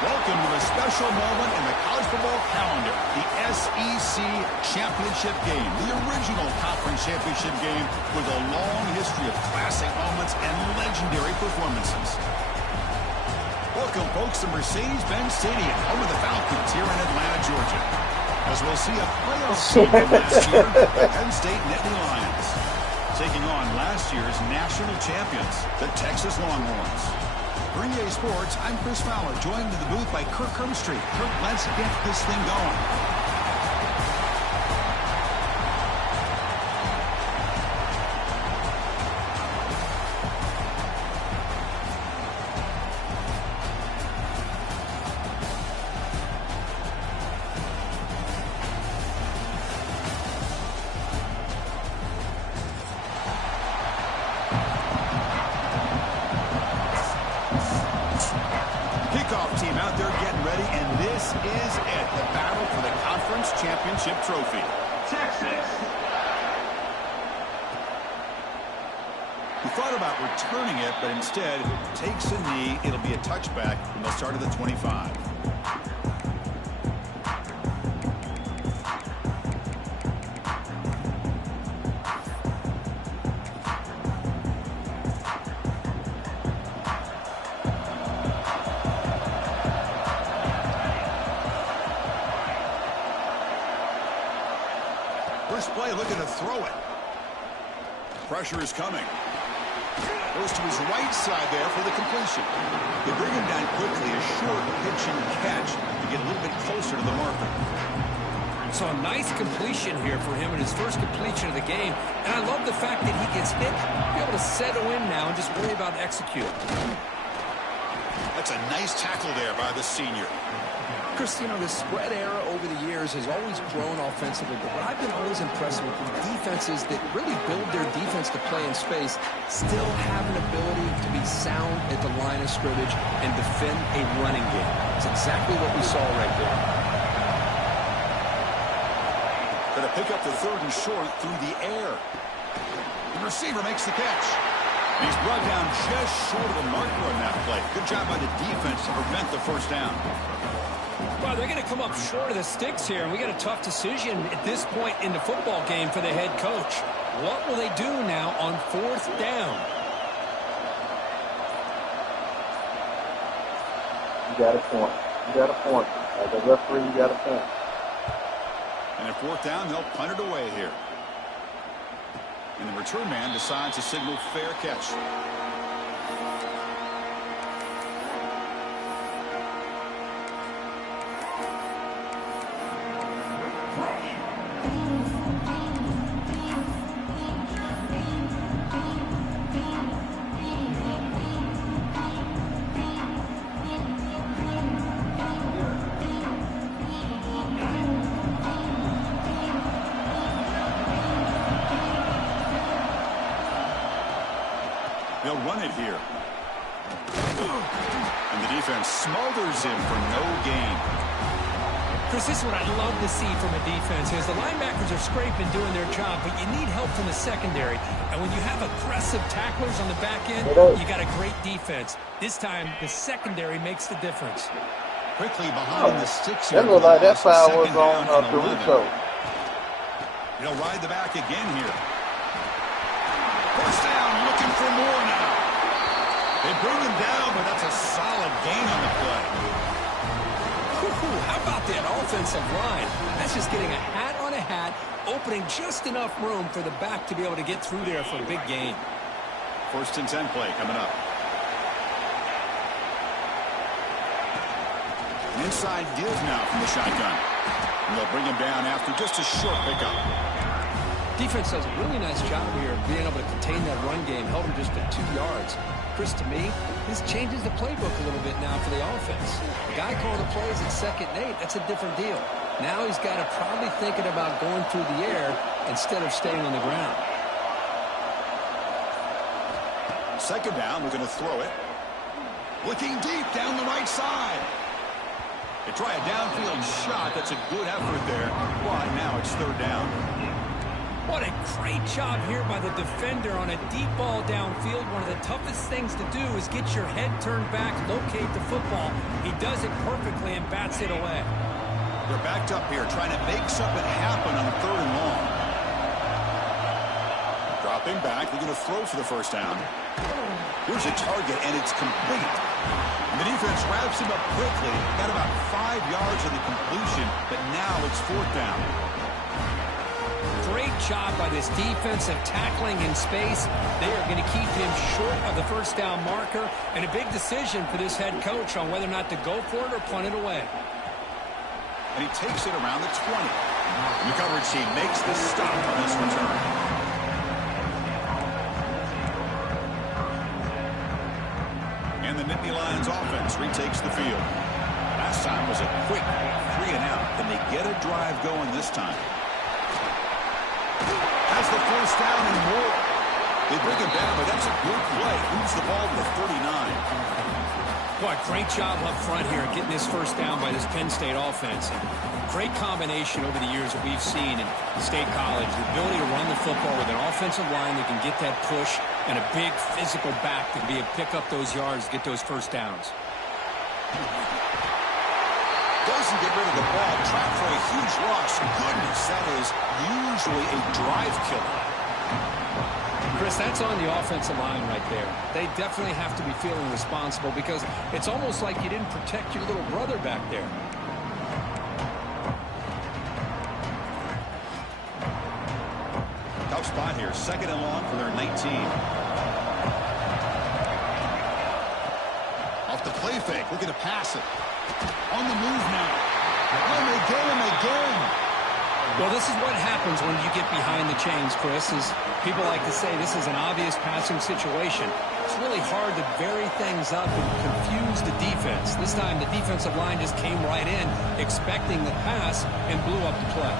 Welcome to a special moment in the college football calendar, the SEC Championship Game, the original conference championship game with a long history of classic moments and legendary performances. Welcome, folks, to Mercedes-Benz Stadium, home of the Falcons here in Atlanta, Georgia. As we'll see a playoff team from last year, the Penn State Nittany Lions, taking on last year's national champions, the Texas Longhorns. For EA Sports, I'm Chris Fowler, joined in the booth by Kirk Herbstreit. Kirk, let's get this thing going. Kickoff team out there getting ready, and this is it, the battle for the conference championship trophy. Texas. He thought about returning it, but instead takes a knee. It'll be a touchback, and they'll start at the 25. First play, looking to throw it. Pressure is coming. Goes to his right side there for the completion. They bring him down quickly, a short pitch and catch to get a little bit closer to the marker. So a nice completion here for him in his first completion of the game. And I love the fact that he gets hit, be able to settle in now and just worry about executing. That's a nice tackle there by the senior. Chris, you know, the spread era over the years has always grown offensively, but what I've been always impressed with defenses that really build their defense to play in space still have an ability to be sound at the line of scrimmage and defend a running game. It's exactly what we saw right there. Going to pick up the third and short through the air. The receiver makes the catch. He's brought down just short of the marker on that play. Good job by the defense to prevent the first down. Well, they're going to come up short of the sticks here, and we got a tough decision at this point in the football game for the head coach. What will they do now on fourth down? You got a point. You got a point. As a referee, you got a point. And at fourth down, they'll punt it away here. And the return man decides to signal fair catch. They'll run it here. And the defense smothers him for no gain. Chris, this is what I'd love to see from a defense is the linebackers are scraping, doing their job, but you need help from the secondary. And when you have aggressive tacklers on the back end, you got a great defense. This time, the secondary makes the difference. Quickly behind the sticks here. That looked like that foul was on Caruso. He'll ride the back again here. First down, looking for more now. They bring him down, but that's a solid gain on the play. How about that offensive line? That's just getting a hat on a hat, opening just enough room for the back to be able to get through there for a big gain. First and 10 play coming up. An inside give now from the shotgun. And they'll bring him down after just a short pickup. Defense does a really nice job here of being able to contain that run game. Held her just at 2 yards. Chris, to me, this changes the playbook a little bit now for the offense. The guy calling the plays at 2nd and 8, that's a different deal. Now he's got to probably thinking about going through the air instead of staying on the ground. 2nd down, we're going to throw it. Looking deep down the right side. They try a downfield shot. That's a good effort there. But now it's 3rd down. What a great job here by the defender on a deep ball downfield. One of the toughest things to do is get your head turned back, locate the football. He does it perfectly and bats it away. They're backed up here trying to make something happen on 3rd and long. Dropping back. They're going to throw for the 1st down. Here's a target, and it's complete. And the defense wraps him up quickly. Got about 5 yards of the completion, but now it's 4th down. Great job by this defensive tackling in space. They are going to keep him short of the 1st down marker, and a big decision for this head coach on whether or not to go for it or punt it away. And he takes it around the 20. And the coverage team makes the stop on this return. And the Nittany Lions offense retakes the field. Last time was a quick 3 and out. Can they get a drive going this time? Has the 1st down and more. They bring him down, but that's a good play. Moves the ball to the 39. Boy, great job up front here getting this 1st down by this Penn State offense. Great combination over the years that we've seen in State College. The ability to run the football with an offensive line that can get that push and a big physical back to be able to pick up those yards, get those 1st downs. Doesn't get rid of the ball. Trapped for a huge loss. Goodness, that is usually a drive killer. Chris, that's on the offensive line right there. They definitely have to be feeling responsible because it's almost like you didn't protect your little brother back there. Tough spot here. 2nd and long for their 19. Off the play fake. Looking to pass it. On the move now. And they get him again. Well, this is what happens when you get behind the chains, Chris, is people like to say this is an obvious passing situation. It's really hard to vary things up and confuse the defense. This time the defensive line just came right in, expecting the pass, and blew up the play.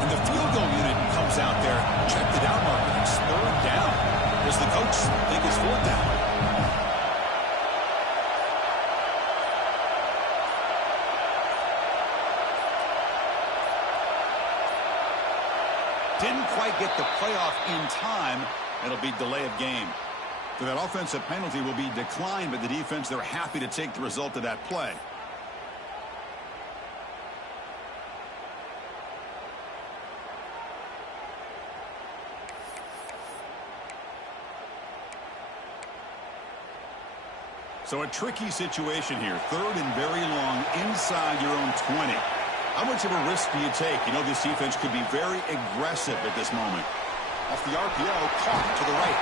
And the field goal unit comes out there, check the down marker, it's 3rd down. Does the coach think it's 4th down? Didn't quite get the playoff in time. It'll be delay of game. So that offensive penalty will be declined, but the defense, they're happy to take the result of that play. So a tricky situation here. 3rd and very long inside your own 20. How much of a risk do you take? You know this defense could be very aggressive at this moment. Off the RPO, caught to the right.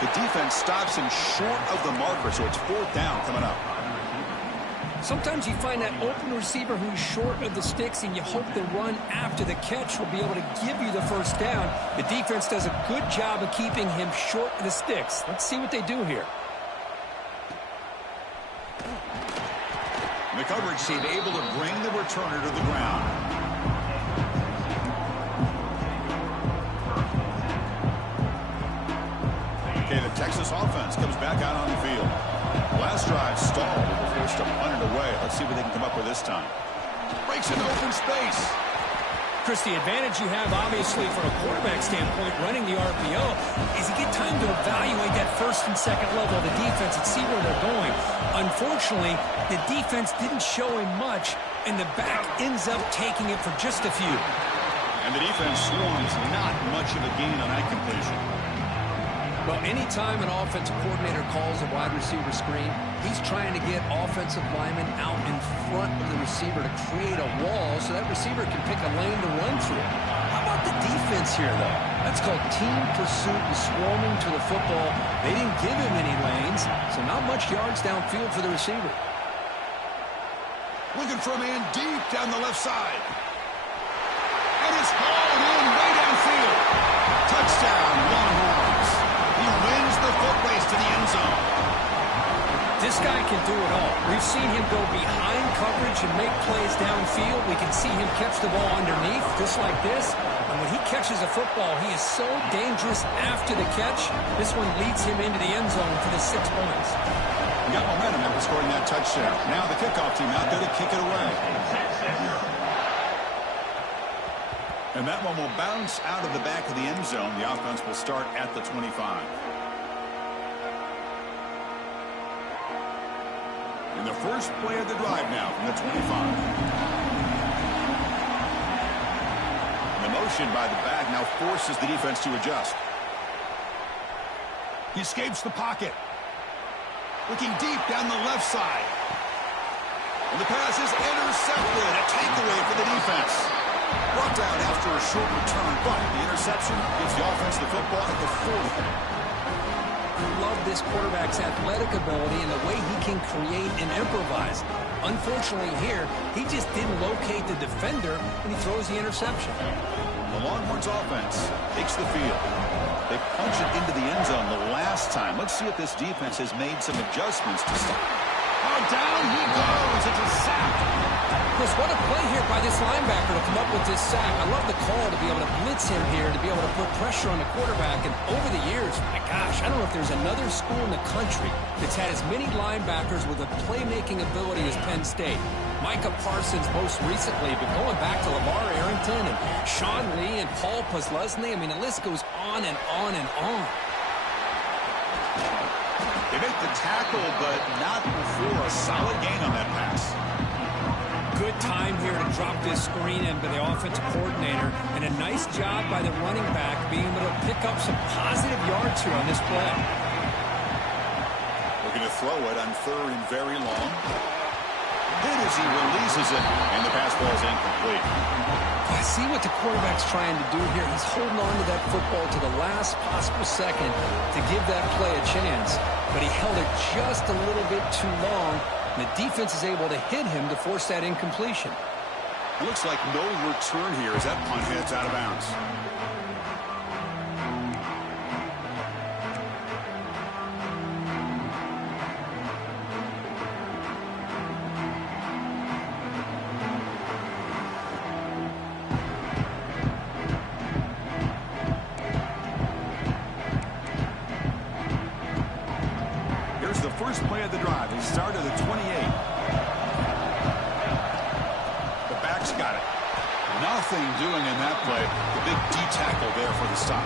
The defense stops him short of the marker, so it's 4th down coming up. Sometimes you find that open receiver who's short of the sticks, and you hope the run after the catch will be able to give you the 1st down. The defense does a good job of keeping him short of the sticks. Let's see what they do here. The coverage team able to bring the returner to the ground. Okay, the Texas offense comes back out on the field. Last drive stalled. They were forced to punt it away. Let's see what they can come up with this time. Breaks into open space. Chris, the advantage you have, obviously, from a quarterback standpoint, running the RPO, is you get time to evaluate that 1st and 2nd level of the defense and see where they're going. Unfortunately, the defense didn't show him much, and the back ends up taking it for just a few. And the defense swarms not much of a gain on that completion. Well, anytime an offensive coordinator calls a wide receiver screen, he's trying to get offensive linemen out in front of the receiver to create a wall so that receiver can pick a lane to run through. How about the defense here, though? That's called team pursuit and swarming to the football. They didn't give him any lanes, so not much yards downfield for the receiver. Looking for a man deep down the left side. And it's hauled in way downfield. guy can do it all. We've seen him go behind coverage and make plays downfield. We can see him catch the ball underneath, just like this. And when he catches a football, he is so dangerous after the catch. This one leads him into the end zone for the 6 points. He got momentum after scoring that touchdown. Now the kickoff team out there to kick it away. And that one will bounce out of the back of the end zone. The offense will start at the 25. In the first play of the drive now from the 25. The motion by the back now forces the defense to adjust. He escapes the pocket. Looking deep down the left side. And the pass is intercepted. A takeaway for the defense. Brought down after a short return, but the interception gives the offense the football at the 40. Love this quarterback's athletic ability and the way he can create and improvise. Unfortunately here, he just didn't locate the defender, and he throws the interception. The Longhorns offense takes the field. They punch it into the end zone the last time. Let's see if this defense has made some adjustments to stop. Oh, down he goes. It's a sack. Chris, what a play here by this linebacker to come up with this sack. I love the call to be able to blitz him here, to be able to put pressure on the quarterback. And over the years, my gosh, I don't know if there's another school in the country that's had as many linebackers with a playmaking ability as Penn State. Micah Parsons most recently, but going back to LeVar Arrington and Sean Lee and Paul Posluszny, I mean, the list goes on and on and on. They make the tackle, but not before a solid gain on that pass. Good time here to drop this screen in by the offensive coordinator, and a nice job by the running back being able to pick up some positive yards here on this play. Looking to throw it on third and very long. Hit as he releases it, and the pass ball is incomplete. I see what the quarterback's trying to do here. He's holding on to that football to the last possible second to give that play a chance, but he held it just a little bit too long. The defense is able to hit him to force that incompletion. It looks like no return here as that punt heads out of bounds. Here's the first play of the drive. He started at the 28. The back's got it. Nothing doing in that play. The big D tackle there for the stop.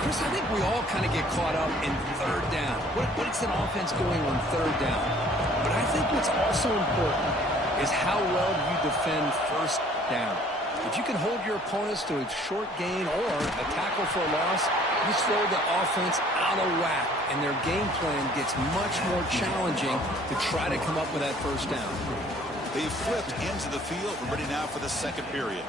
Chris, I think we all kind of get caught up in third down. What's an offense going on third down? But I think what's also important is how well you defend first down. If you can hold your opponents to a short gain or a tackle for a loss, you throw the offense out of whack, and their game plan gets much more challenging to try to come up with that first down. They've flipped into the field. We're ready now for the second period.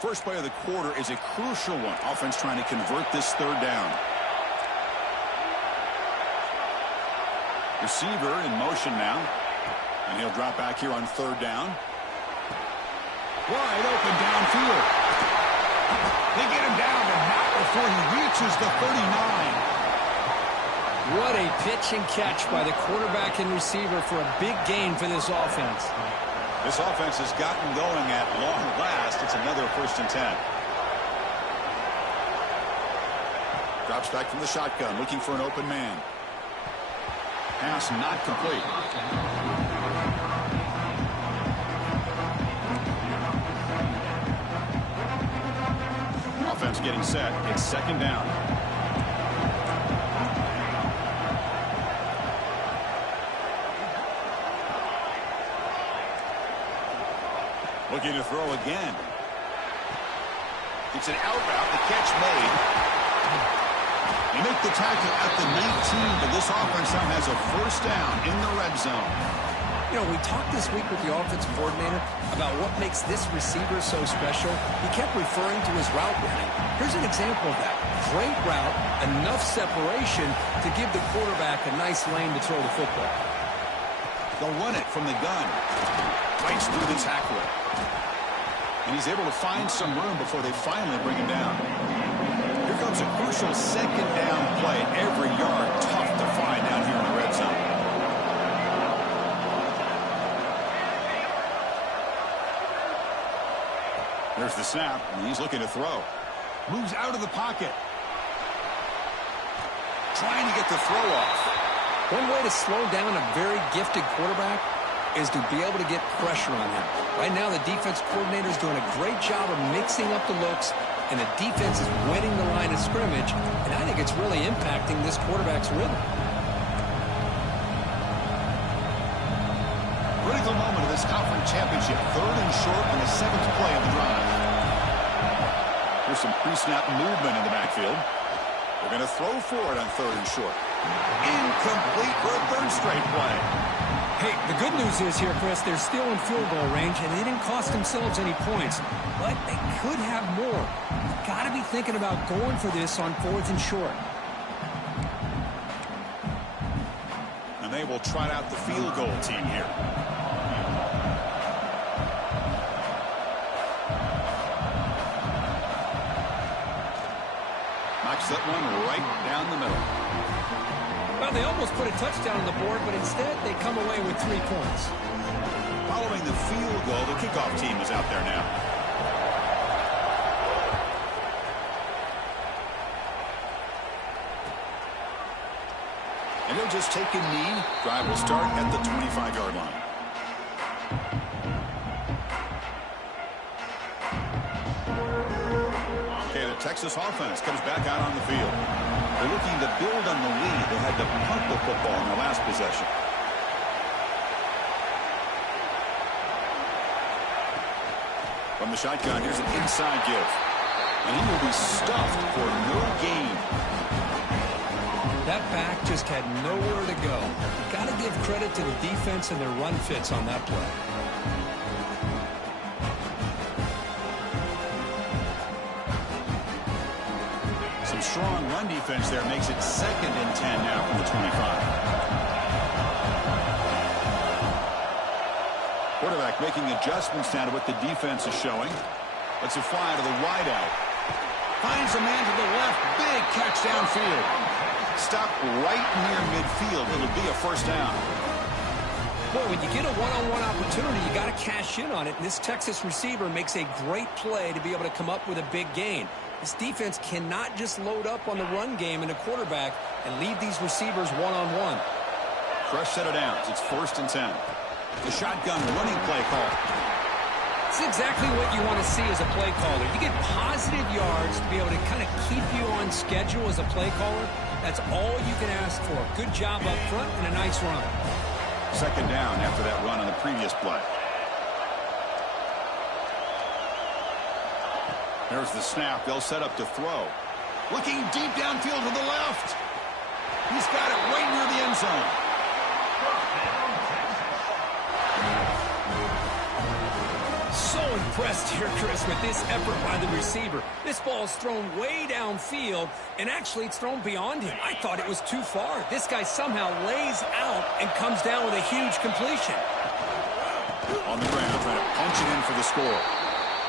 First play of the quarter is a crucial one. Offense trying to convert this third down. Receiver in motion now. And he'll drop back here on third down. Wide open downfield. They get him down, but not before he reaches the 39. What a pitch and catch by the quarterback and receiver for a big gain for this offense. This offense has gotten going at long last. It's another 1st and 10. Drops back from the shotgun, looking for an open man. Pass not complete. Offense getting set. It's second down. Looking to throw again. It's an out route. The catch made. They make the tackle at the 19, but this offense now has a first down in the red zone. You know, we talked this week with the offensive coordinator about what makes this receiver so special. He kept referring to his route running. Here's an example of that. Great route, enough separation to give the quarterback a nice lane to throw the football. They'll run it from the gun. Fights through the tackler. And he's able to find some room before they finally bring him down. becomes a crucial second down play. Every yard tough to find down here in the red zone. There's the snap, and he's looking to throw. Moves out of the pocket. Trying to get the throw off. One way to slow down a very gifted quarterback is to be able to get pressure on him. Right now, the defense coordinator is doing a great job of mixing up the looks, and the defense is winning the line of scrimmage, and I think it's really impacting this quarterback's rhythm. Critical moment of this conference championship. 3rd and short on the 7th play of the drive. Here's some pre-snap movement in the backfield. They're going to throw for it on 3rd and short. Incomplete for a 3rd straight play. Hey, the good news is here, Chris, they're still in field goal range, and they didn't cost themselves any points. But they could have more. You've got to be thinking about going for this on 4th and short. And they will trot out the field goal team here. Knocks that one right down the middle. Well, they almost put a touchdown on the board, but instead they come away with 3 points. Following the field goal, the kickoff team is out there now. And they'll just take a knee. Drive will start at the 25-yard line. Okay, the Texas offense comes back out on the field. They're looking to build on the lead. They had to punt the football in their last possession. From the shotgun, here's an inside give. And he will be stuffed for no gain. That back just had nowhere to go. Got to give credit to the defense and their run fits on that play. Some strong run defense there makes it 2nd and 10 now from the 25. Quarterback making adjustments now to what the defense is showing. Lets it fly to the wideout. Finds a man to the left. Big catch downfield. Stop right near midfield. It'll be a 1st down. Well, when you get a one-on-one opportunity, you got to cash in on it. And this Texas receiver makes a great play to be able to come up with a big gain. This defense cannot just load up on the run game and the quarterback and leave these receivers one-on-one. Fresh set of downs. It's 1st and 10. The shotgun running play call. It's exactly what you want to see as a play caller. You get positive yards to be able to kind of keep you on schedule as a play caller. That's all you can ask for. Good job up front and a nice run. 2nd down after that run on the previous play. There's the snap. They'll set up to throw. Looking deep downfield to the left. He's got it right near the end zone. So impressed here, Chris, with this effort by the receiver. This ball is thrown way downfield, and actually it's thrown beyond him. I thought it was too far. This guy somehow lays out and comes down with a huge completion. On the ground, trying to punch it in for the score.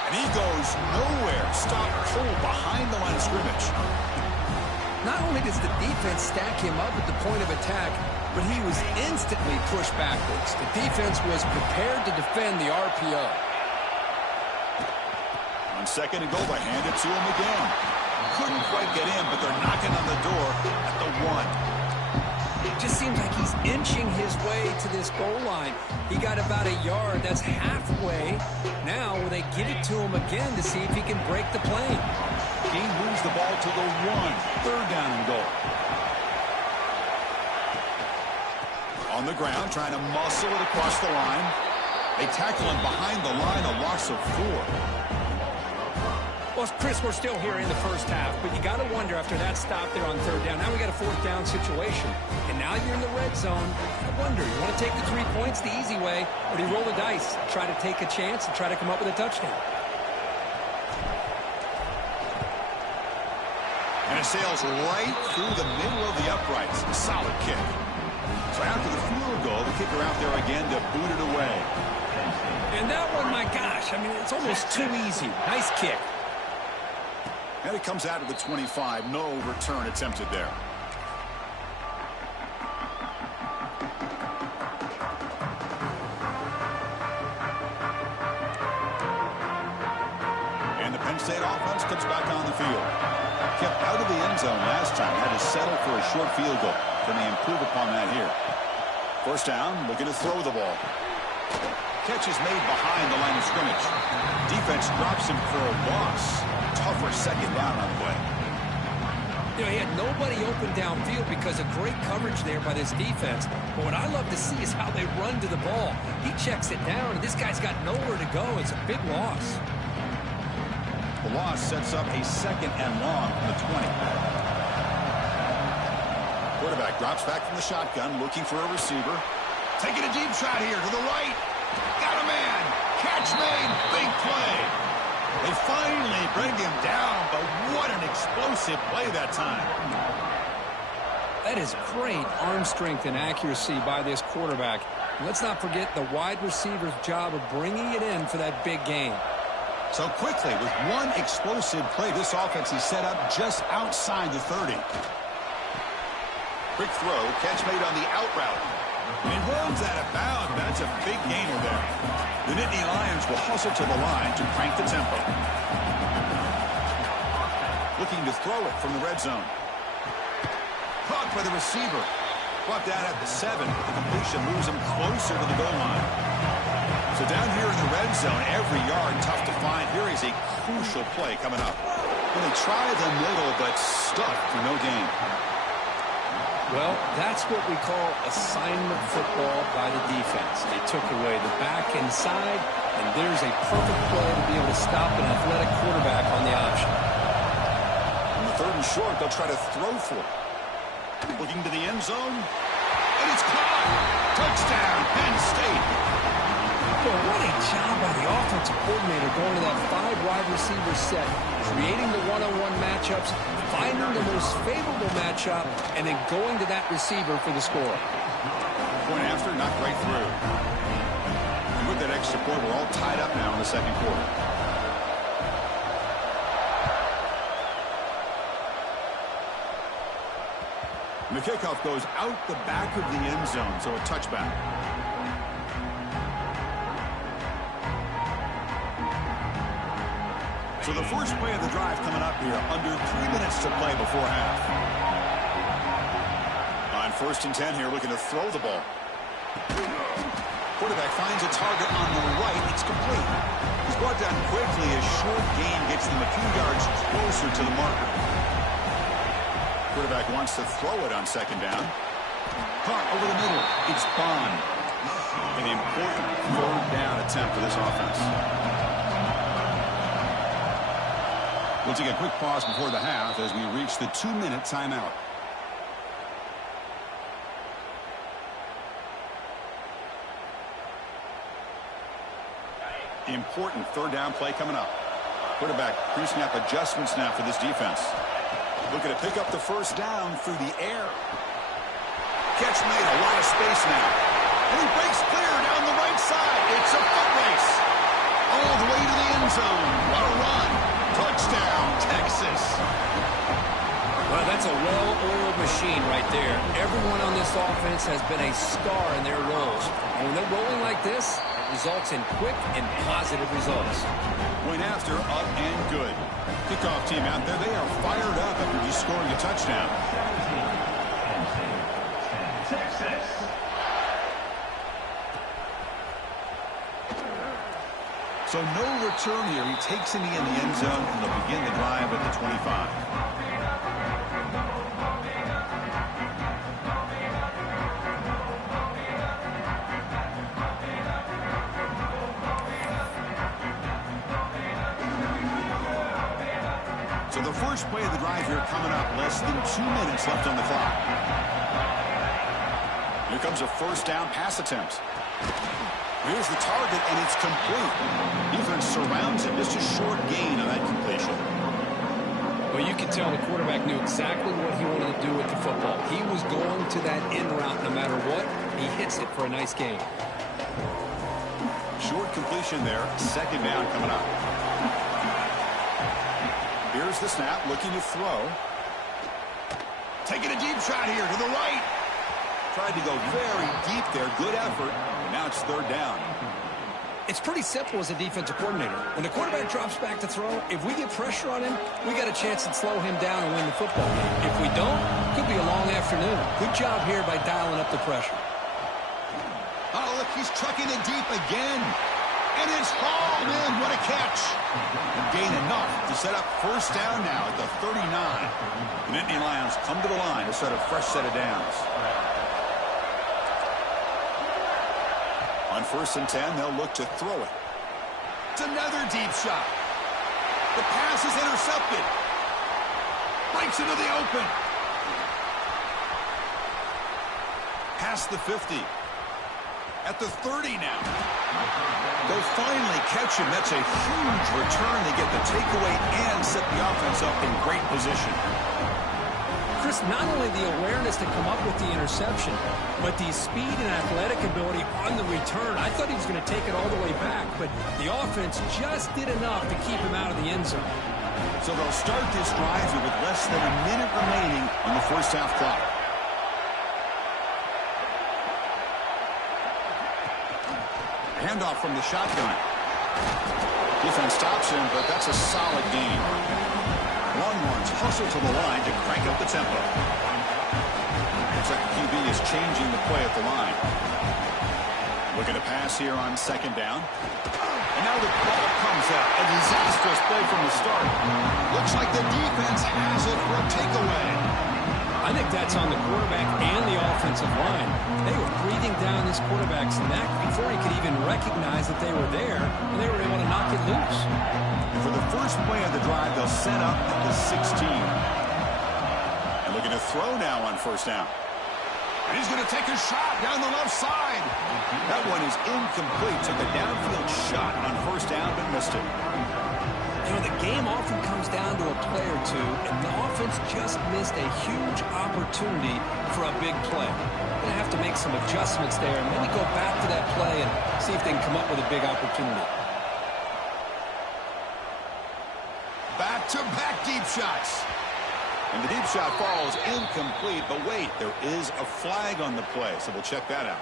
And he goes nowhere. Stop cold behind the line of scrimmage. Not only does the defense stack him up at the point of attack, but he was instantly pushed backwards. The defense was prepared to defend the RPO. On 2nd and goal, they hand it to him again. Couldn't quite get in, but they're knocking on the door at the 1. It just seems like he's inching his way to this goal line. He got about a yard. That's halfway. Now will they give it to him again to see if he can break the plane? He moves the ball to the 1. 3rd down and goal. On the ground, trying to muscle it across the line. They tackle him behind the line, a loss of 4. Well, Chris, we're still here in the 1st half, but you got to wonder after that stop there on 3rd down. Now we got a 4th down situation, and now you're in the red zone. I wonder, you want to take the 3 points the easy way, or do you roll the dice, try to take a chance, and try to come up with a touchdown? And it sails right through the middle of the uprights. A solid kick. So after the field goal, the kicker out there again to boot it away. And that one, my gosh, I mean, it's almost too easy. Nice kick. And it comes out of the 25. No return attempted there. And the Penn State offense comes back on the field. Kept out of the end zone last time. Had to settle for a short field goal. Can they improve upon that here? First down, looking to throw the ball. Catch is made behind the line of scrimmage. Defense drops him for a loss. Tougher second down on the way. You know, he had nobody open downfield because of great coverage there by this defense. But what I love to see is how they run to the ball. He checks it down, and this guy's got nowhere to go. It's a big loss. The loss sets up a second and long from the 20. Quarterback drops back from the shotgun, looking for a receiver. Taking a deep shot here to the right. Got a man. Catch made. Big play. They finally bring him down, but what an explosive play that time. That is great arm strength and accuracy by this quarterback. And let's not forget the wide receiver's job of bringing it in for that big game. So quickly, with one explosive play, this offense is set up just outside the 30. Quick throw, catch made on the out route. And he rolls out of bounds. That's a big gainer there. The Nittany Lions will hustle to the line to crank the tempo. Looking to throw it from the red zone. Caught by the receiver. Brought down at the 7. The completion moves him closer to the goal line. So down here in the red zone, every yard tough to find. Here is a crucial play coming up. Well, they try the middle, but stuck for no gain. Well, that's what we call assignment football by the defense. They took away the back inside, and there's a perfect play to be able to stop an athletic quarterback on the option. On the 3rd and short, they'll try to throw for it. Looking to the end zone, and it's caught. Touchdown, Penn State. Well, what a job by the offensive coordinator going to that 5 wide receiver set, creating the one-on-one matchups, finding the most favorable matchup, and then going to that receiver for the score. Point after, not right through. And with that extra point, we're all tied up now in the second quarter. And the kickoff goes out the back of the end zone, so a touchback. So the first play of the drive coming up here, under 3 minutes to play before half. On 1st and 10 here, looking to throw the ball. Quarterback finds a target on the right. It's complete. He's brought down quickly. A short gain gets them a few yards closer to the marker. Quarterback wants to throw it on 2nd down. Caught over the middle. It's Bond. An important 3rd down attempt for this offense. We'll take a quick pause before the half as we reach the 2-minute timeout. Important 3rd down play coming up. Quarterback pre-snap adjustments now for this defense. Looking to pick up the 1st down through the air. Catch made, a lot of space now. And he breaks clear down the right side. It's a foot race. All the way to the end zone. What a run. Touchdown, Texas. Well, that's a well-oiled machine right there. Everyone on this offense has been a star in their roles. And when they're rolling like this, it results in quick and positive results. Point after, up and good. Kickoff team out there, they are fired up after just scoring a touchdown. Texas. So no return here. He takes it in the end zone, and they'll begin the drive at the 25. So the first play of the drive here coming up. Less than 2 minutes left on the clock. Here comes a 1st down pass attempt. Here's the target, and it's complete. Defense surrounds him. Just a short gain on that completion. Well, you can tell the quarterback knew exactly what he wanted to do with the football. He was going to that in route no matter what. He hits it for a nice gain. Short completion there. 2nd down coming up. Here's the snap, looking to throw. Taking a deep shot here to the right. Tried to go very deep there. Good effort. And now it's third down. It's pretty simple as a defensive coordinator. When the quarterback drops back to throw, if we get pressure on him, we got a chance to slow him down and win the football game. If we don't, it could be a long afternoon. Good job here by dialing up the pressure. Oh, look, he's trucking it deep again. And it's hauled in. What a catch. And gain enough to set up first down now at the 39. The Nittany Lions come to the line to set a fresh set of downs. On 1st and 10, they'll look to throw it. It's another deep shot. The pass is intercepted. Breaks into the open. Past the 50. At the 30 now. They'll finally catch him. That's a huge return. They get the takeaway and set the offense up in great position. Chris, not only the awareness to come up with the interception, but the speed and athletic ability on the return. I thought he was going to take it all the way back, but the offense just did enough to keep him out of the end zone. So they'll start this drive with less than a minute remaining on the first half clock. Handoff from the shotgun. Defense stops him, but that's a solid gain. Longhorns hustle to the line to crank up the tempo. Looks like the QB is changing the play at the line. Looking to pass here on 2nd down. And now the ball comes out. A disastrous play from the start. Looks like the defense has it for a takeaway. I think that's on the quarterback and the offensive line. They were breathing down this quarterback's neck before he could even recognize that they were there, and they were able to knock it loose. And for the first play of the drive, they'll set up at the 16. And looking to throw now on 1st down. And he's going to take a shot down the left side. That one is incomplete. Took a downfield shot on 1st down, but missed it. You know, the game often comes down to a play or two, and the offense just missed a huge opportunity for a big play. They're going to have to make some adjustments there and maybe go back to that play and see if they can come up with a big opportunity. Back-to-back deep shots. And the deep shot falls incomplete, but wait, there is a flag on the play, so we'll check that out.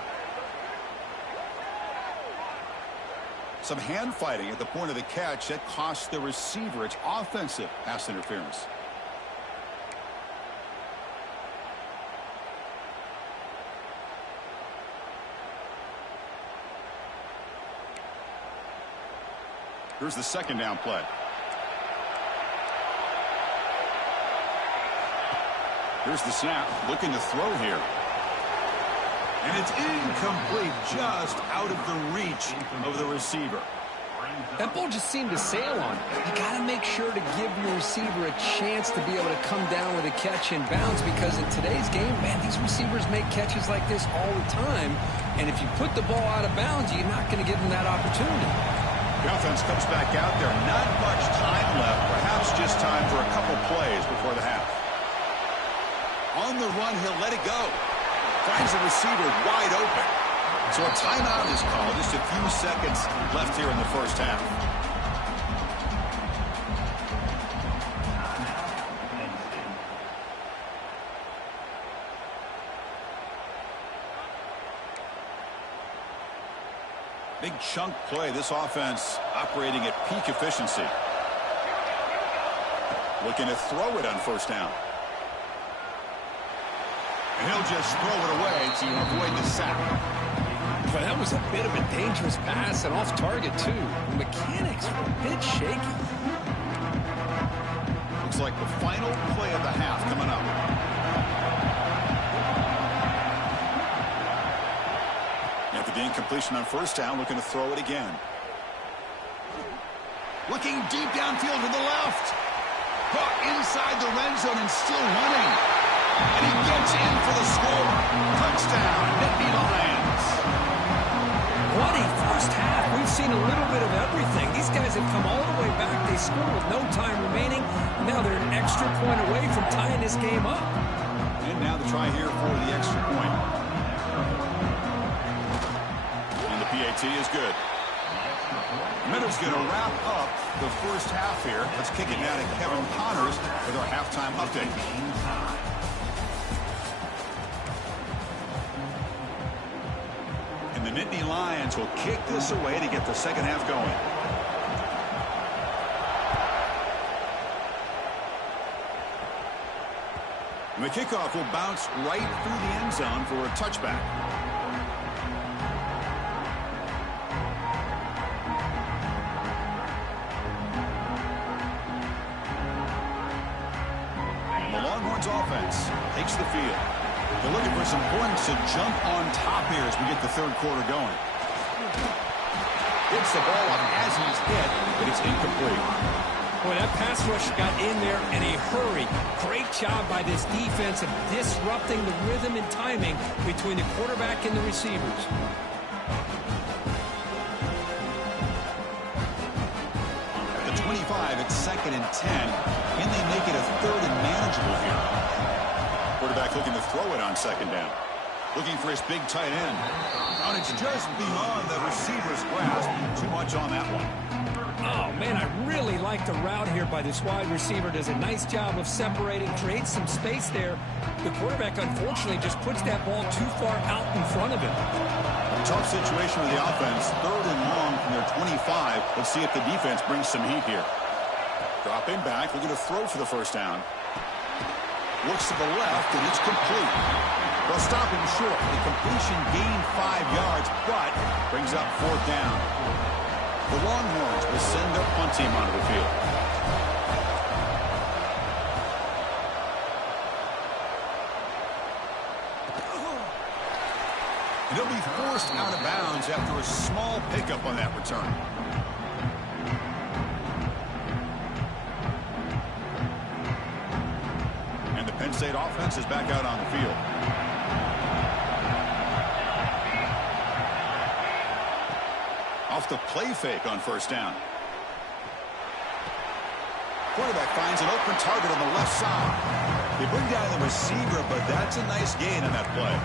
Some hand fighting at the point of the catch that costs the receiver. It's offensive pass interference. Here's the 2nd down play. Here's the snap, looking to throw here. And it's incomplete, just out of the reach of the receiver. That ball just seemed to sail on it. You got to make sure to give your receiver a chance to be able to come down with a catch in bounds, because in today's game, man, these receivers make catches like this all the time. And if you put the ball out of bounds, you're not going to give them that opportunity. The offense comes back out there. Not much time left. Perhaps just time for a couple plays before the half. On the run, he'll let it go. Finds the receiver wide open. So a timeout is called. Just a few seconds left here in the first half. Big chunk play. This offense operating at peak efficiency. Looking to throw it on 1st down. And he'll just throw it away to avoid the sack. But that was a bit of a dangerous pass and off target, too. The mechanics were a bit shaky. Looks like the final play of the half coming up. After the incompletion on 1st down, looking to throw it again. Looking deep downfield to the left. Caught inside the red zone and still running. And he gets in for the score. Touchdown, Nittany Lions. What a first half. We've seen a little bit of everything. These guys have come all the way back. They scored with no time remaining. Now they're an extra point away from tying this game up. And now the try here for the extra point. And the PAT is good. Minutes going to wrap up the first half here. Let's kick it down to Kevin Connors with our halftime update. And the Nittany Lions will kick this away to get the second half going. And the kickoff will bounce right through the end zone for a touchback. Offense takes the field. They're looking for some points to jump on top here as we get the third quarter going. Gets the ball up as he's hit, but it's incomplete. Boy, that pass rush got in there in a hurry. Great job by this defense of disrupting the rhythm and timing between the quarterback and the receivers. At the 25, it's 2nd and 10. Can they make it a third and manageable here? Quarterback looking to throw it on 2nd down. Looking for his big tight end. And it's just beyond the receiver's grasp. Too much on that one. Oh, man, I really like the route here by this wide receiver. Does a nice job of separating, creates some space there. The quarterback, unfortunately, just puts that ball too far out in front of him. Tough situation with the offense. 3rd and long from their 25. Let's see if the defense brings some heat here. Dropping back, looking to throw for the first down. Looks to the left, and it's complete. They'll stop him short. The completion gained 5 yards, but brings up 4th down. The Longhorns will send their punt team onto the field. And he'll be forced out of bounds after a small pickup on that return. Penn State offense is back out on the field. Off the play fake on first down. Quarterback finds an open target on the left side. They bring down the receiver, but that's a nice gain on that play.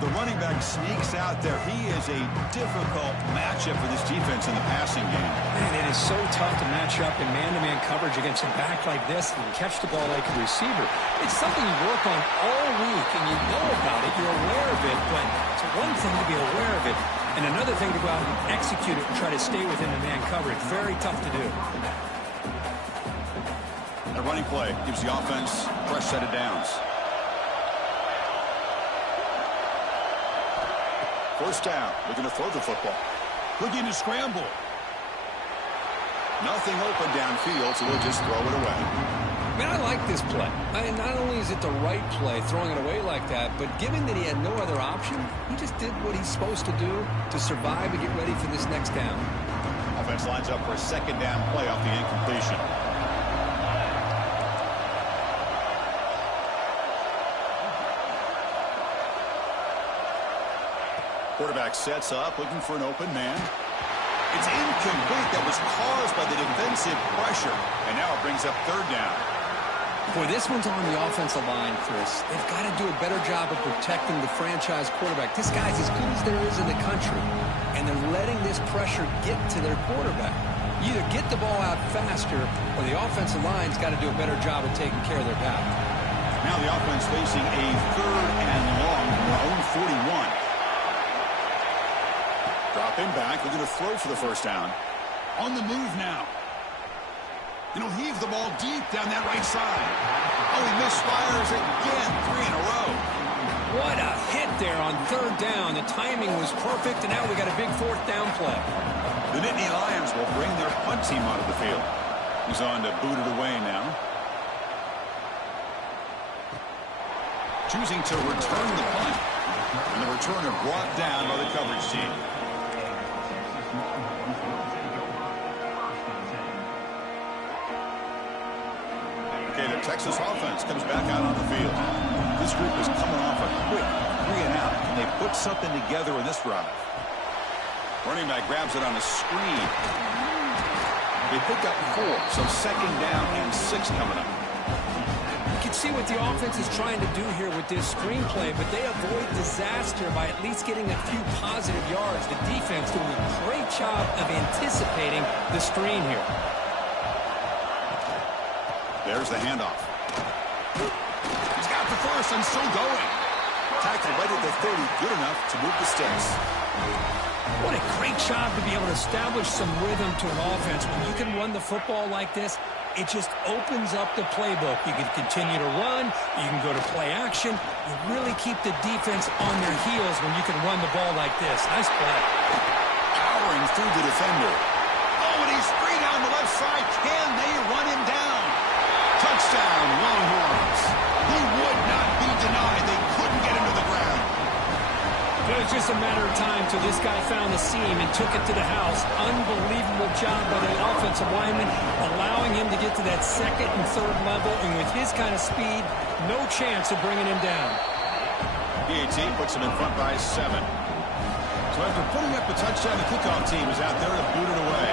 The running back sneaks out there. He is a difficult matchup for this defense in the passing game. Man, it is so tough to match up in man-to-man coverage against a back like this and catch the ball like a receiver. It's something you work on all week, and you know about it. You're aware of it, but it's one thing to be aware of it, and another thing to go out and execute it and try to stay within the man coverage. Very tough to do. A running play gives the offense a fresh set of downs. First down, looking to throw the football. Looking to scramble. Nothing open downfield, so they'll just throw it away. Man, I like this play. I mean, not only is it the right play, throwing it away like that, but given that he had no other option, he just did what he's supposed to do to survive and get ready for this next down. Offense lines up for a 2nd down play off the incompletion. Quarterback sets up, looking for an open man. It's incomplete. That was caused by the defensive pressure. And now it brings up 3rd down. Boy, this one's on the offensive line, Chris. They've got to do a better job of protecting the franchise quarterback. This guy's as good as there is in the country. And they're letting this pressure get to their quarterback. You either get the ball out faster, or the offensive line's got to do a better job of taking care of their path. Now the offense facing a 3rd and long from their own 41. Dropping back, looking to throw for the first down. On the move now. And he'll heave the ball deep down that right side. Oh, he misfires again, 3 in a row. What a hit there on 3rd down. The timing was perfect, and now we got a big 4th down play. The Nittany Lions will bring their punt team onto the field. He's on to boot it away now. Choosing to return the punt. And the returner brought down by the coverage team. Okay, the Texas offense comes back out on the field. This group is coming off a quick 3 and out, and they put something together in this drive. Running back grabs it on a screen. They pick up 4, so 2nd down and 6 coming up. can see what the offense is trying to do here with this screenplay, but they avoid disaster by at least getting a few positive yards. The defense doing a great job of anticipating the screen here. There's the handoff. He's got the first and still going. Tackle right at the 30, good enough to move the sticks. What a great job to be able to establish some rhythm to an offense. When you can run the football like this, it just opens up the playbook. You can continue to run. You can go to play action. You really keep the defense on their heels when you can run the ball like this. Nice play. Powering through the defender. Oh, and he's free down the left side. Can they run him down? Touchdown, Longhorns. He would not be denied. They couldn't get him to the ground. It was just a matter of time till this guy found the seam and took it to the house. Unbelievable job by the offensive lineman, allowing him to get to that second and third level, and with his kind of speed, no chance of bringing him down. PAT puts him in front by 7. So after putting up the touchdown, the kickoff team is out there to boot it away.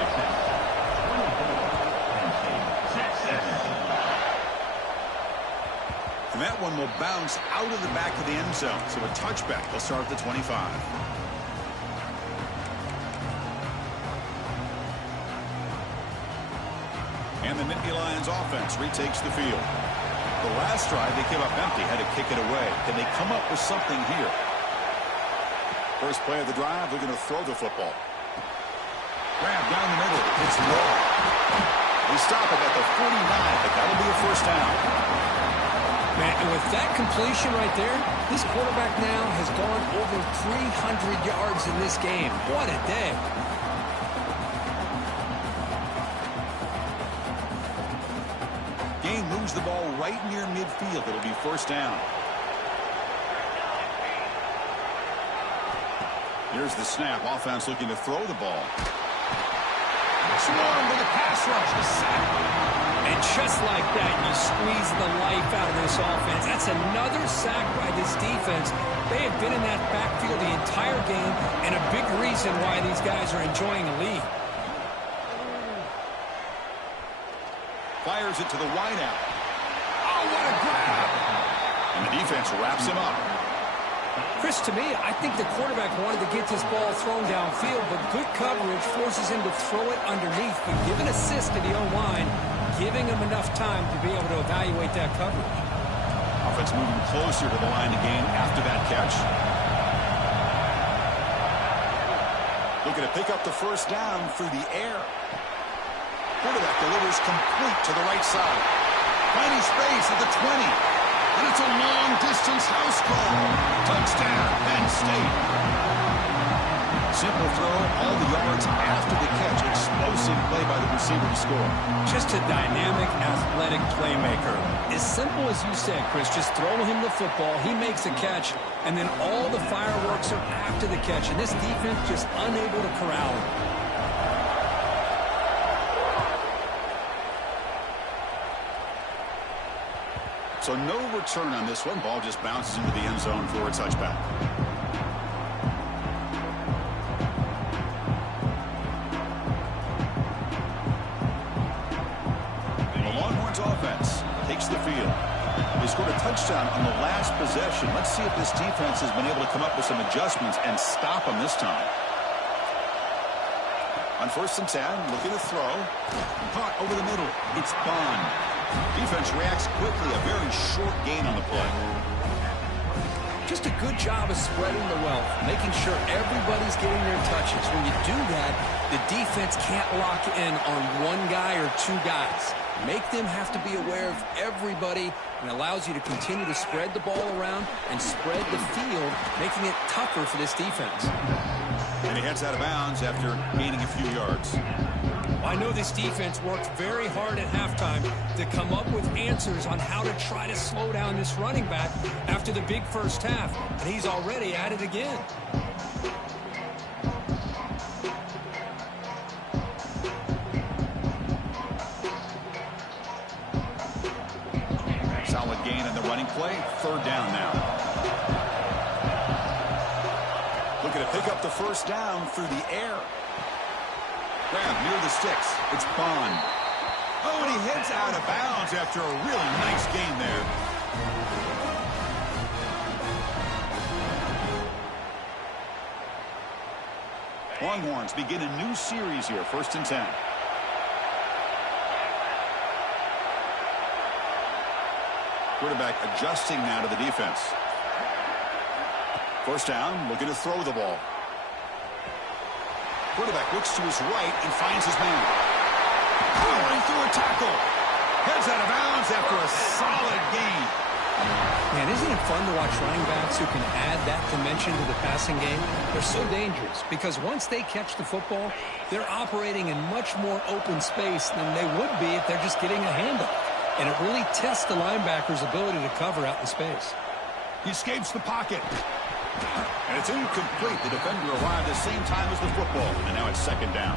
And that one will bounce out of the back of the end zone. So a touchback. They'll start at the 25. And the Nittany Lions offense retakes the field. The last drive, they came up empty, had to kick it away. Can they come up with something here? First play of the drive, they're going to throw the football. Grab down the middle. It's low. They stop it at the 49, but that'll be a first down. Man, and with that completion right there, this quarterback now has gone over 300 yards in this game. What a day. Game moves the ball right near midfield. It'll be first down. Here's the snap. Offense looking to throw the ball. Swarm with a pass rush. A sack. And just like that, you squeeze the life out of this offense. That's another sack by this defense. They have been in that backfield the entire game, and a big reason why these guys are enjoying the lead. Fires it to the wideout. Oh, what a grab! And the defense wraps him up. Chris, to me, I think the quarterback wanted to get this ball thrown downfield, but good coverage forces him to throw it underneath. But give an assist to the O-line, giving him enough time to be able to evaluate that coverage. Offense moving closer to the line of game after that catch. Looking to pick up the first down through the air. Quarterback delivers complete to the right side. Finding space at the 20. And it's a long-distance house call. Touchdown, Penn State. Simple throw, all the yards after the catch. Explosive play by the receiver to score. Just a dynamic, athletic playmaker. As simple as you said, Chris, just throw him the football, he makes a catch, and then all the fireworks are after the catch. And this defense just unable to corral him. So no return on this one. Ball just bounces into the end zone for a touchback. The Longhorns offense takes the field. They scored a touchdown on the last possession. Let's see if this defense has been able to come up with some adjustments and stop them this time. On 1st and 10, looking to throw. Caught over the middle. It's Bond. Defense reacts quickly. A very short gain on the play. Just a good job of spreading the wealth, making sure everybody's getting their touches. When you do that, the defense can't lock in on one guy or two guys. Make them have to be aware of everybody, and allows you to continue to spread the ball around and spread the field, making it tougher for this defense. And he heads out of bounds after gaining a few yards. I know this defense worked very hard at halftime to come up with answers on how to try to slow down this running back after the big first half, and he's already at it again. Solid gain on the running play. 3rd down now. Looking to pick up the first down through the air. Grab near the sticks. It's Bond. Oh, and he heads out of bounds after a really nice gain there. Longhorns begin a new series here, 1st and 10. Quarterback adjusting now to the defense. 1st down, looking to throw the ball. Quarterback looks to his right and finds his man. Powering through a tackle. Heads out of bounds after a solid gain. Man, isn't it fun to watch running backs who can add that dimension to the passing game? They're so dangerous because once they catch the football, they're operating in much more open space than they would be if they're just getting a handoff. And it really tests the linebacker's ability to cover out in space. He escapes the pocket. And it's incomplete. The defender arrived at the same time as the football. And now it's 2nd down.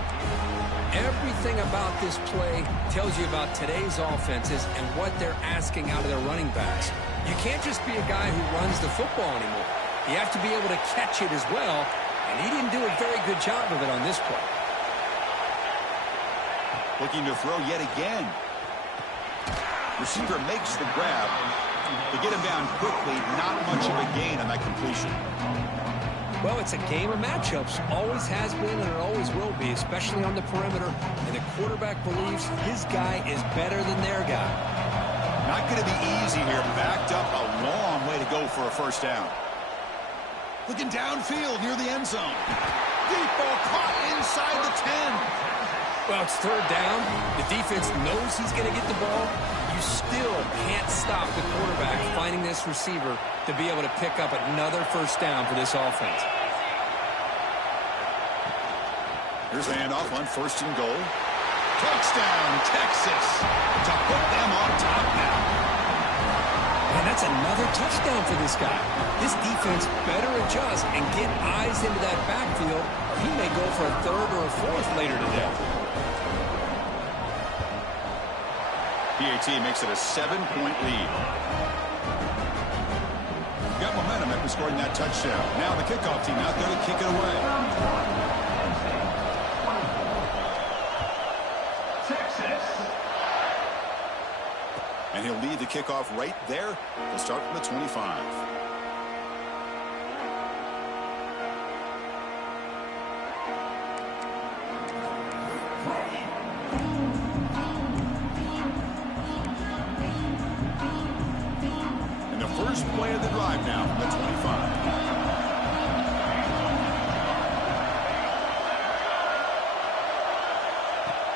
Everything about this play tells you about today's offenses and what they're asking out of their running backs. You can't just be a guy who runs the football anymore. You have to be able to catch it as well, and he didn't do a very good job of it on this play. Looking to throw yet again. Receiver makes the grab. To get him down quickly, not much of a gain on that completion. Well, it's a game of matchups. Always has been and it always will be, especially on the perimeter. And the quarterback believes his guy is better than their guy. Not going to be easy here. Backed up a long way to go for a 1st down. Looking downfield near the end zone. Deep ball caught inside the 10. Well, it's 3rd down. The defense knows he's going to get the ball. You still can't stop the quarterback finding this receiver to be able to pick up another 1st down for this offense. Here's a handoff on 1st and goal. Touchdown, Texas, to put them on top now. And that's another touchdown for this guy. This defense better adjust and get eyes into that backfield. He may go for a 3rd or a 4th later today. PAT makes it a 7-point lead. Got momentum after scoring that touchdown. Now the kickoff team out there to kick it away. Texas. And he'll lead the kickoff right there. He'll start from the 25. First play of the drive now from the 25.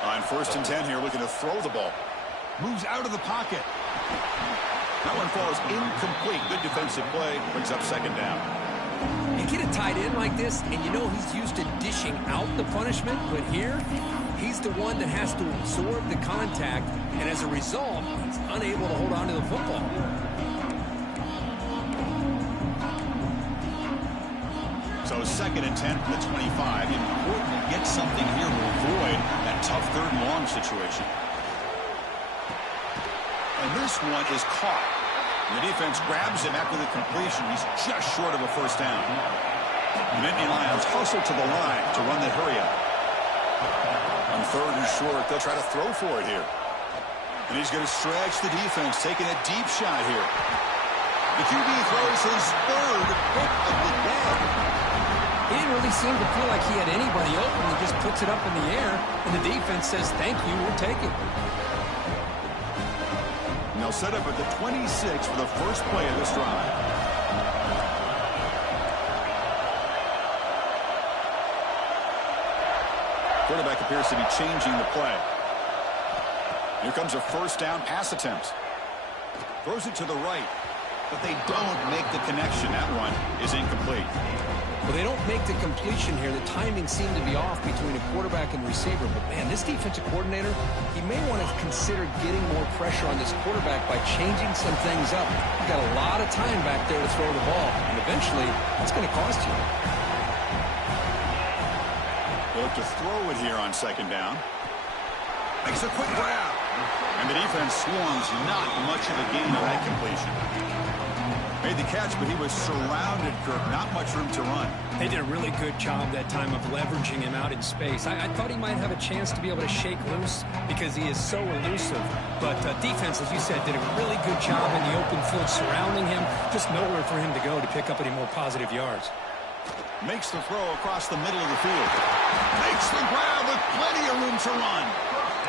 On 1st and 10 here, looking to throw the ball. Moves out of the pocket. That one falls incomplete. Good defensive play. Brings up 2nd down. You get a tight end like this, and you know he's used to dishing out the punishment, but here, he's the one that has to absorb the contact, and as a result, he's unable to hold on to the football. So 2nd and 10 from the 25. Important to get something here to avoid that tough 3rd and long situation. And this one is caught. And the defense grabs him after the completion. He's just short of a 1st down. The Nittany Lions hustle to the line to run that hurry up. On 3rd and short, they'll try to throw for it here. And he's going to stretch the defense, taking a deep shot here. The QB throws his 3rd pick of the day. He didn't really seem to feel like he had anybody open. He just puts it up in the air, and the defense says, thank you, we'll take it. And they'll set up at the 26 for the first play of this drive. Quarterback appears to be changing the play. Here comes a 1st down pass attempt. Throws it to the right, but they don't make the connection. That one is incomplete. Well, they don't make the completion here. The timing seemed to be off between a quarterback and receiver. But, man, this defensive coordinator, he may want to consider getting more pressure on this quarterback by changing some things up. You've got a lot of time back there to throw the ball, and eventually that's going to cost you. They look to throw it here on 2nd down. Makes a quick grab. And the defense swarms, not much of a gain on that completion. Made the catch, but he was surrounded, Kirk. Not much room to run. They did a really good job that time of leveraging him out in space. I thought he might have a chance to be able to shake loose because he is so elusive. But defense, as you said, did a really good job in the open field surrounding him. Just nowhere for him to go to pick up any more positive yards. Makes the throw across the middle of the field. Makes the grab with plenty of room to run.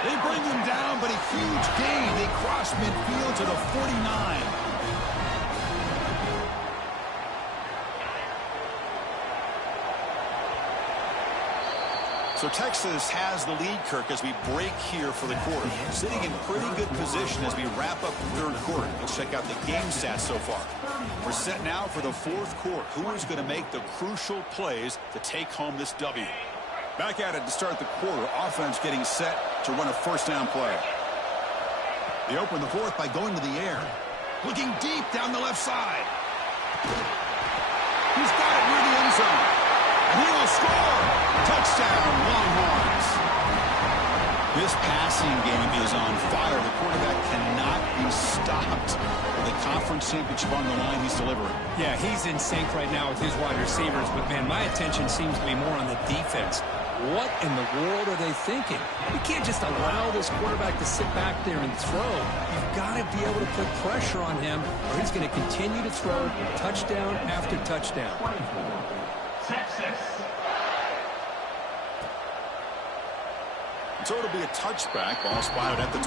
They bring him down, but a huge gain. They cross midfield to the 49. So Texas has the lead, Kirk, as we break here for the quarter. Sitting in pretty good position as we wrap up the third quarter. Let's check out the game stats so far. We're set now for the fourth quarter. Who is going to make the crucial plays to take home this W? Back at it to start the quarter. Offense getting set to run a first down play. They open the fourth by going to the air. Looking deep down the left side. He's got it near the end zone. And he will score. Touchdown, Longhorns. This passing game is on fire. The quarterback cannot be stopped. The conference championship on the line, he's delivering. Yeah, he's in sync right now with his wide receivers. But, man, my attention seems to be more on the defense. What in the world are they thinking? You can't just allow this quarterback to sit back there and throw. You've got to be able to put pressure on him, or he's going to continue to throw touchdown after touchdown. Texas. So it'll be a touchback. Ball spotted at the 25.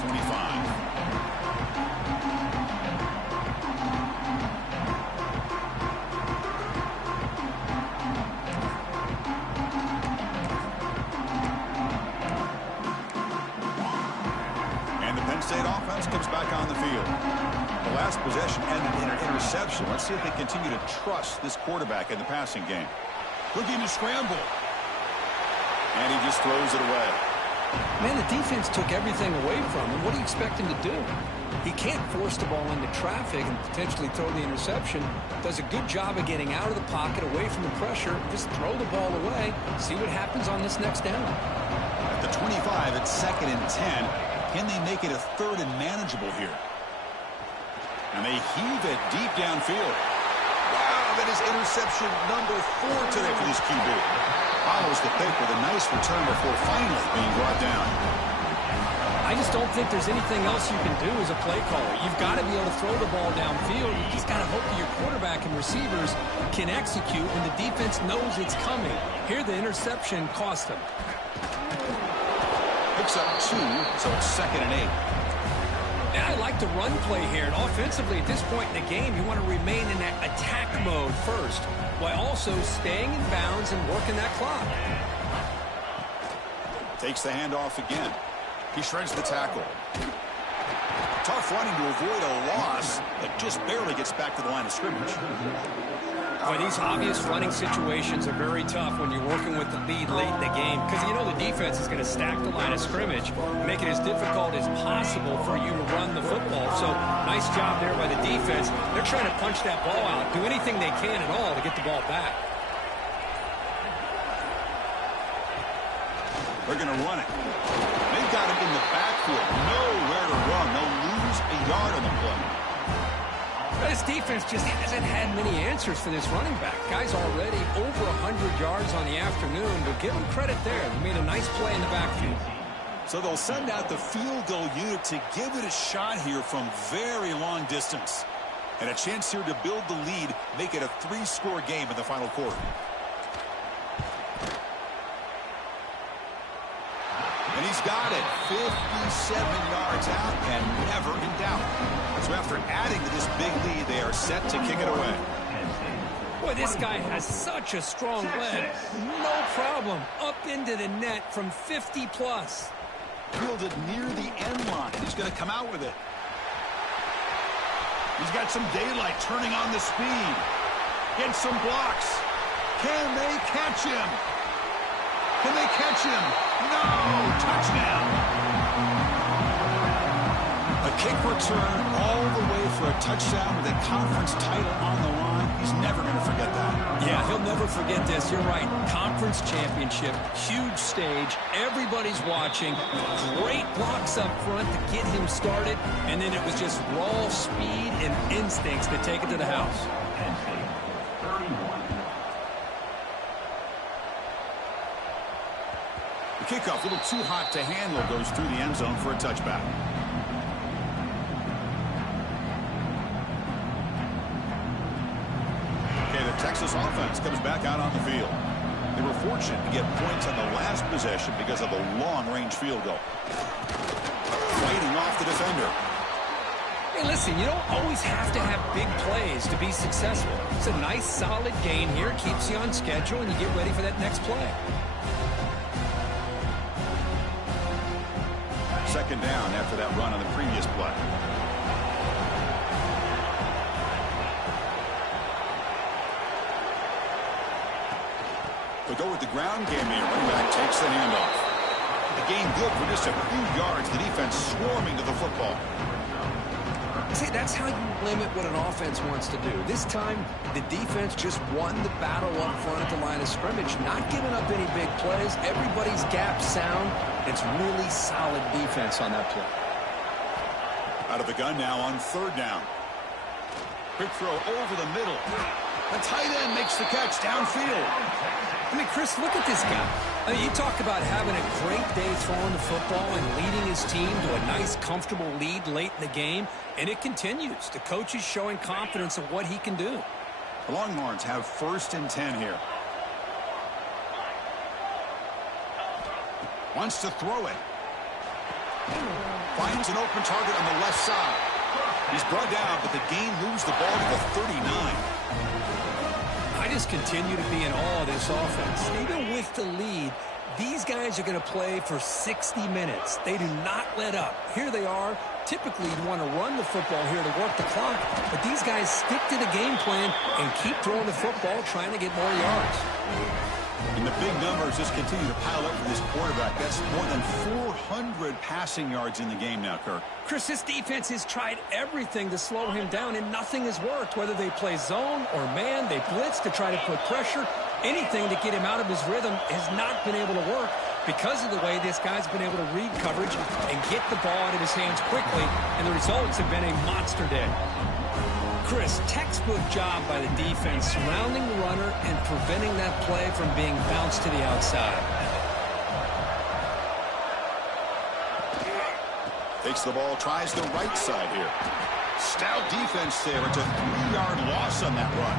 And the Penn State offense comes back on the field. The last possession ended in an interception. Let's see if they continue to trust this quarterback in the passing game. Looking to scramble. And he just throws it away. Man, the defense took everything away from him. What do you expect him to do? He can't force the ball into traffic and potentially throw the interception. Does a good job of getting out of the pocket, away from the pressure. Just throw the ball away. See what happens on this next down. At the 25, it's 2nd and 10. Can they make it a 3rd and manageable here? And they heave it deep downfield. Wow, that is interception number 4 today for this QB. Follows the pick with a nice return before finally being brought down. I just don't think there's anything else you can do as a play caller. You've got to be able to throw the ball downfield. You just got to hope that your quarterback and receivers can execute when the defense knows it's coming. Here, the interception cost them. Picks up 2, so it's 2nd and 8. And I like the run play here. And offensively, at this point in the game, you want to remain in that attack mode first, while also staying in bounds and working that clock. Takes the handoff again. He shreds the tackle. Tough running to avoid a loss, but just barely gets back to the line of scrimmage. Boy, these obvious running situations are very tough when you're working with the lead late in the game, because you know the defense is going to stack the line of scrimmage, make it as difficult as possible for you to run the football. So nice job there by the defense. They're trying to punch that ball out, do anything they can at all to get the ball back. They're going to run it. They've got it in the backfield. Nowhere to run. They'll lose a yard on the play. This defense just hasn't had many answers for this running back. Guy's already over 100 yards on the afternoon, but give him credit there. They made a nice play in the backfield. So they'll send out the field goal unit to give it a shot here from very long distance. And a chance here to build the lead, make it a 3-score game in the final quarter. And he's got it. 57 yards out and never in doubt. So after adding to this big lead, they are set to kick it away. Boy, this guy has such a strong leg. No problem. Up into the net from 50-plus. Fielded near the end line. He's going to come out with it. He's got some daylight turning on the speed. Gets some blocks. Can they catch him? Can they catch him? No! Touchdown! A kick return all the way for a touchdown with a conference title on the line. He's never going to forget that. Yeah, he'll never forget this. You're right. Conference championship, huge stage. Everybody's watching. Great blocks up front to get him started. And then it was just raw speed and instincts to take it to the house. Penn State, 31. The kickoff, a little too hot to handle, goes through the end zone for a touchback. Okay, the Texas offense comes back out on the field. They were fortunate to get points on the last possession because of the long-range field goal. Fighting off the defender. Hey, listen, you don't always have to have big plays to be successful. It's a nice, solid gain here. Keeps you on schedule, and you get ready for that next play. Second down after that run on the previous play. They go with the ground game here. Running back takes the handoff. The gain good for just a few yards. The defense swarming to the football. See, that's how you limit what an offense wants to do. This time, the defense just won the battle up front at the line of scrimmage, not giving up any big plays. Everybody's gap sound. It's really solid defense on that play. Out of the gun now on third down. Quick throw over the middle. The tight end makes the catch downfield. I mean, Chris, look at this guy. I mean, you talk about having a great day throwing the football and leading his team to a nice, comfortable lead late in the game, and it continues. The coach is showing confidence of what he can do. The Longhorns have 1st and 10 here. Wants to throw it. Finds an open target on the left side. He's brought down, but the gain moves the ball to the 39. I just continue to be in awe of this offense. Even with the lead, these guys are going to play for 60 minutes. They do not let up. Here they are. Typically, you'd want to run the football here to work the clock, but these guys stick to the game plan and keep throwing the football, trying to get more yards. And the big numbers just continue to pile up for this quarterback. That's more than 400 passing yards in the game now, Kirk. Chris, this defense has tried everything to slow him down, and nothing has worked. Whether they play zone or man, they blitz to try to put pressure. Anything to get him out of his rhythm has not been able to work because of the way this guy's been able to read coverage and get the ball out of his hands quickly, and the results have been a monster day. Chris, textbook job by the defense surrounding the runner and preventing that play from being bounced to the outside. Takes the ball, tries the right side here. Stout defense there. It's a 3-yard loss on that run.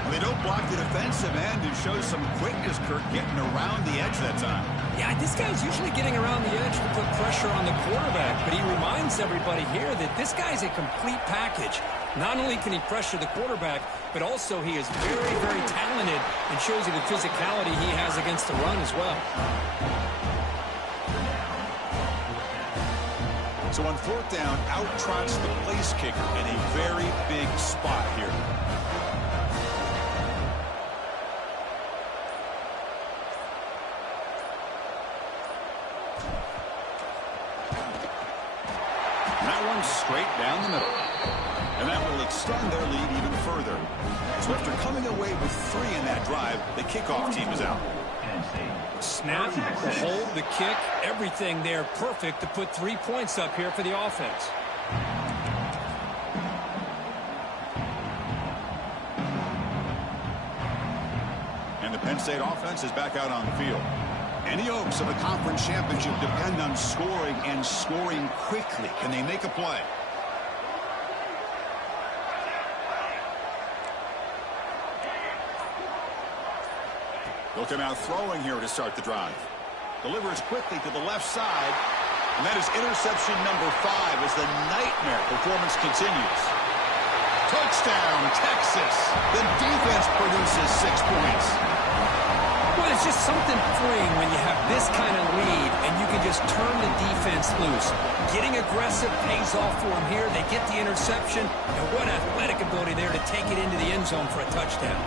Well, they don't block the defensive end and show some quickness, Kirk, getting around the edge that time. Yeah, this guy's usually getting around the edge to put pressure on the quarterback, but he reminds everybody here that this guy's a complete package. Not only can he pressure the quarterback, but also he is very, very talented and shows you the physicality he has against the run as well. So on 4th down, out trots the place kicker in a very big spot here. Straight down the middle. And that will extend their lead even further. So after coming away with 3 in that drive, the kickoff team is out. Snap, the hold, the kick, everything there perfect to put 3 points up here for the offense. And the Penn State offense is back out on the field. And the hopes of a conference championship depend on scoring and scoring quickly. Can they make a play? They'll come out throwing here to start the drive. Delivers quickly to the left side. And that is interception number 5 as the nightmare performance continues. Touchdown, Texas. The defense produces 6 points. Well, it's just something freeing when you have this kind of lead and you can just turn the defense loose. Getting aggressive pays off for them here. They get the interception, and what athletic ability there to take it into the end zone for a touchdown.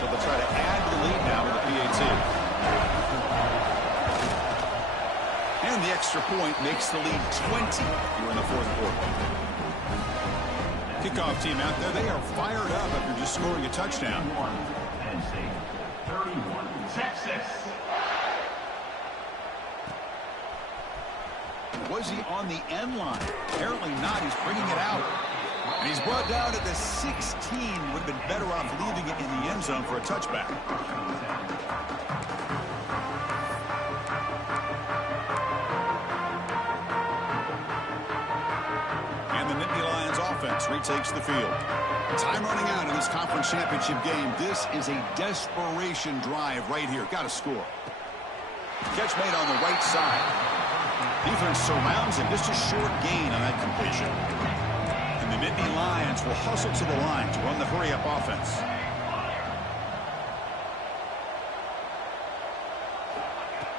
So they'll try to add to the lead now with the PAT. And the extra point makes the lead 20 here in the 4th quarter. Kickoff team out there, they are fired up after just scoring a touchdown. 31, Penn State. 31, Texas. Was he on the end line? Apparently not. He's bringing it out. And he's brought down at the 16. Would have been better off leaving it in the end zone for a touchback. And the Nittany Lions offense retakes the field. Time running out in this conference championship game. This is a desperation drive right here. Got to score. Catch made on the right side. Defense surrounds him. Just a short gain on that completion. And the Nittany Lions will hustle to the line to run the hurry-up offense.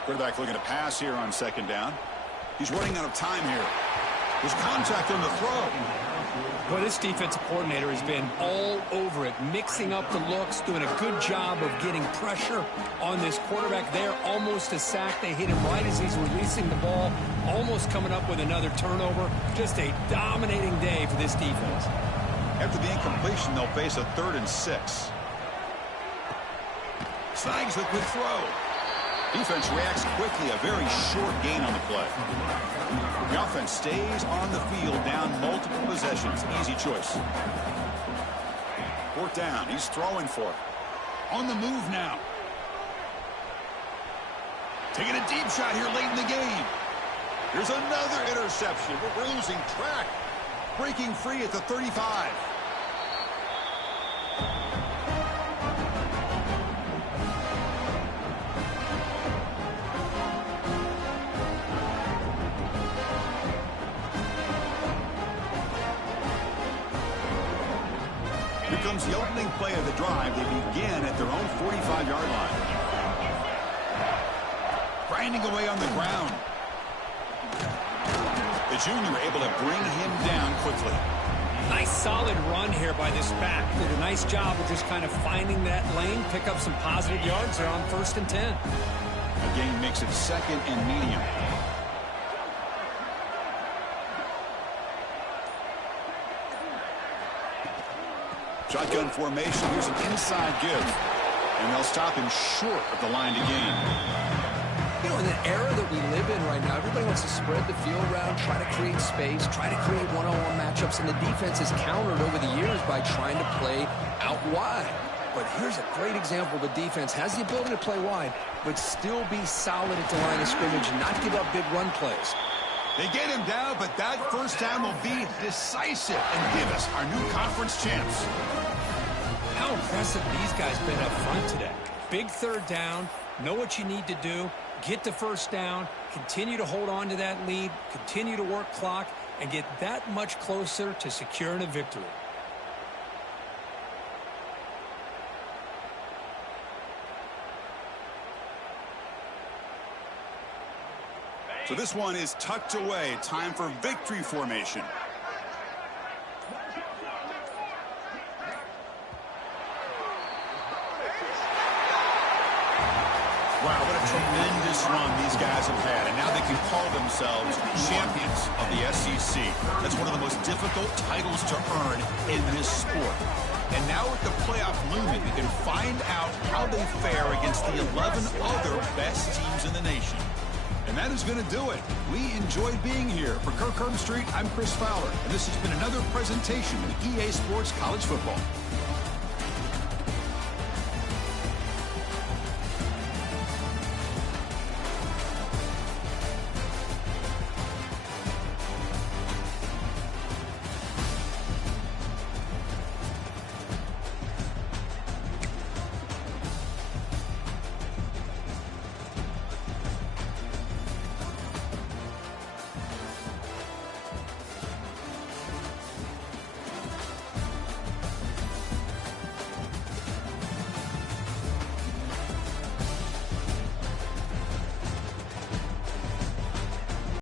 Quarterback looking to pass here on second down. He's running out of time here. There's contact on the throw. Well, this defensive coordinator has been all over it, mixing up the looks, doing a good job of getting pressure on this quarterback there. Almost a sack. They hit him right as he's releasing the ball, almost coming up with another turnover. Just a dominating day for this defense. After the incompletion, they'll face a 3rd and 6. Snags the quick throw. Defense reacts quickly. A very short gain on the play. The offense stays on the field down multiple possessions. Easy choice. 4th down. He's throwing for it. On the move now. Taking a deep shot here late in the game. Here's another interception. We're losing track. Breaking free at the 35. Here comes the opening play of the drive. They begin at their own 45-yard line. Grinding away on the ground. The junior able to bring him down quickly. Nice solid run here by this back. Did a nice job of just kind of finding that lane, pick up some positive yards there on 1st and 10. The game makes it 2nd and medium. Shotgun formation. Here's an inside give. And they'll stop him short of the line to gain. You know, in the era that we live in right now, everybody wants to spread the field around, try to create space, try to create one-on-one matchups, and the defense has countered over the years by trying to play out wide. But here's a great example. The defense has the ability to play wide, but still be solid at the line of scrimmage and not give up big run plays. They get him down, but that first down will be decisive and give us our new conference champs. How impressive these guys been up front today. Big 3rd down, know what you need to do, get the first down, continue to hold on to that lead, continue to work clock, and get that much closer to securing a victory. So this one is tucked away. Time for victory formation. Wow, what a tremendous run these guys have had. And now they can call themselves champions of the SEC. That's one of the most difficult titles to earn in this sport. And now with the playoff looming, we can find out how they fare against the 11 other best teams in the nation. And that is going to do it. We enjoyed being here. For Kirk Herbstreit, I'm Chris Fowler. And this has been another presentation of EA Sports College Football.